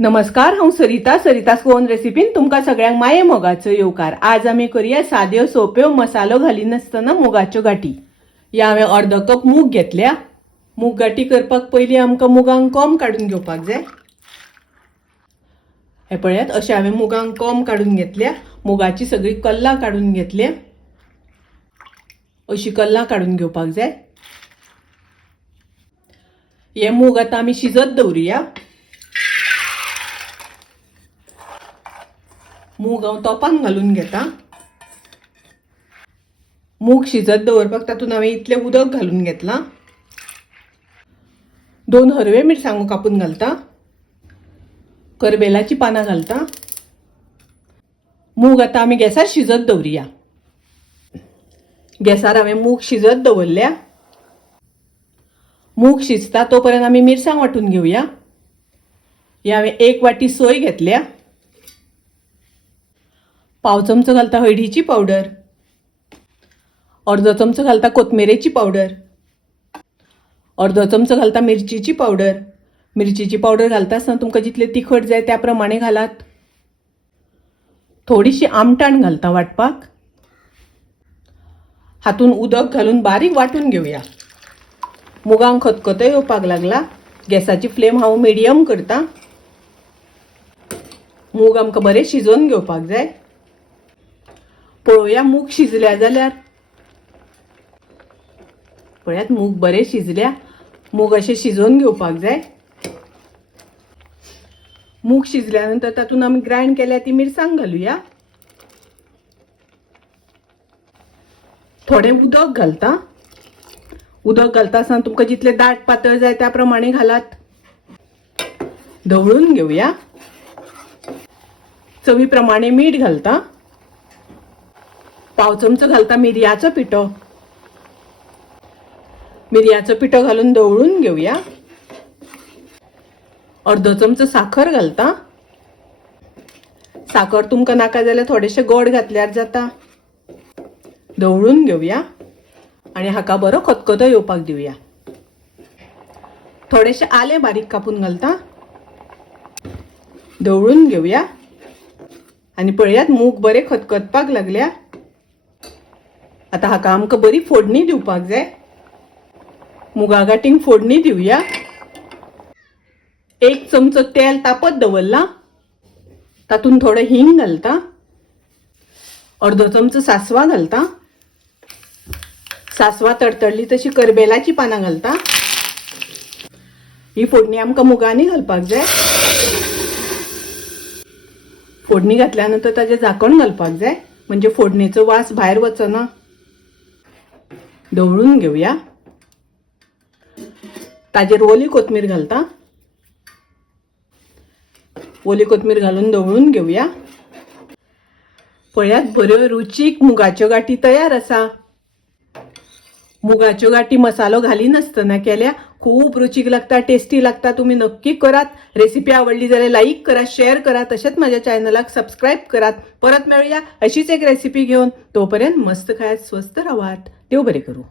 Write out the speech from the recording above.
नमस्कार, हांव सरितास गोवन रेसिपीन तुमकां सगळ्यांक माये मोगाचो येवकार। आज आमी करूया साद्यो सोप्यो मसालो घालिनासतना मुगाच्यो गाठी। ह्या हांवें अर्द कप मूग घेतल्या। मूग गाठी करपाक पयलीं आमकां मुगांक कोंब काडून घेवपाक जाय। हे पळयात, अशें हांवें मुगांक कोंब काडून घेतल्या। मुगाची सगळी कल्लां काडून घेतल्या। अशी कल्लां काडून घेवपाक जाय। हे मूग आतां आमी शिजत दवरुया। मूग हांव तोपान घालून घेता। मूग शिजत दवरपाक तातूंत हांवें इतलें उदक घालून घेतलां। 2 हरवे मिरसांगो कापून घालता। करबेलाची पानां घालता। मूग आतां आमी गॅसार शिजत दवरुया। गॅसार हांवें मूग शिजत दवरल्या। मूग शिजता तोपर्यंत आमी मिरसांग वांटून घेवया। हे हांवें 1 वाटी सोय घेतल्या। पाव चमचो घालता हळदीची पावडर। अर्दो चमचो घालता कोथमिरेची पावडर। अर्दो चमचो घालता मिरचीची पावडर। मिरचीची पावडर घालता आसतना तुमकां जितले तिखट जाय त्या प्रमाणे घालात। थोडीशी आमटाण घालता वाटपाक। हातून उदक घालून बारीक वाटून घेवया। मुगांक खतखतो येवपाक लागला। गॅसाची फ्लेम हांव मिडियम करता। मूग आमकां बरें शिजोवन घेवपाक जाय। पळोवया मूग शिजल्या जाल्यार। पळयात, मूग बरें शिजल्या। मूग अशें शिजोवन घेवपाक जाय। मूग शिजल्या नंतर तातूंत आमी ग्राइंड केल्या ती मिरसांग घालुया। थोडें उदक घालता। उदक घालता आसतना तुमकां जितले दाट पातळ जाय त्या प्रमाणे घालात। ढवळून घेवया। चवी प्रमाणे मीठ घालता। पाव चमचो घालता मिरयाचो पिठो। मिरयाचो पिठो घालून ढवळून घेवया। अर्दो चमचो साखर घालता। साखर तुमकां नाका जाल्यार थोडेशें गोड घातल्यार जाता। ढवळून घेवया आनी हाका बरो खतखतो येवपाक दिवया। थोडेशें आलें बारीक कापून घालता। ढवळून घेवया आनी पळयात, मूग बरें खतखतपाक लागल्या। आतां हाका आमकां बरी फोडणी दिवपाक जाय। मुगा गाठींक फोडणी दिवया। 1 चमचो तेल तापत दवरला। तातूंत थोडो हिंग घालता। अर्दो चमचो सासवा घालता। सासवा तडतडली तशी करबेलाची पानां घालता। ही फोडणी आमकां मुगांनी घालपाक जाय। फोडणी घातल्यानंतर ताजें झाकण घालपाक जाय, म्हणजे फोडणेचो वास भायर वचना। ढवळून घेवया। ताजेर ओली कोथमीर घालता। ओली कोथमीर घालून ढवळून घेवया। पळयात, बऱ्यो रुचीक मुगाच्यो गाठी तयार आसा। मुगाच्यो गाठी मसालो घालिनासतना केल्या। खूब रुचीक लागता, टेस्टी लागता। तुम्ही नक्की करात। रेसिपी आवडली जाल्यार लाईक करा, शेअर करा, तशेंच माझ्या चॅनलाक सबस्क्राईब करात। परत मेळूया अशीच एक रेसिपी घेऊन। तोपर्यंत मस्त खायात, स्वस्त राहात। देव बरें करूं।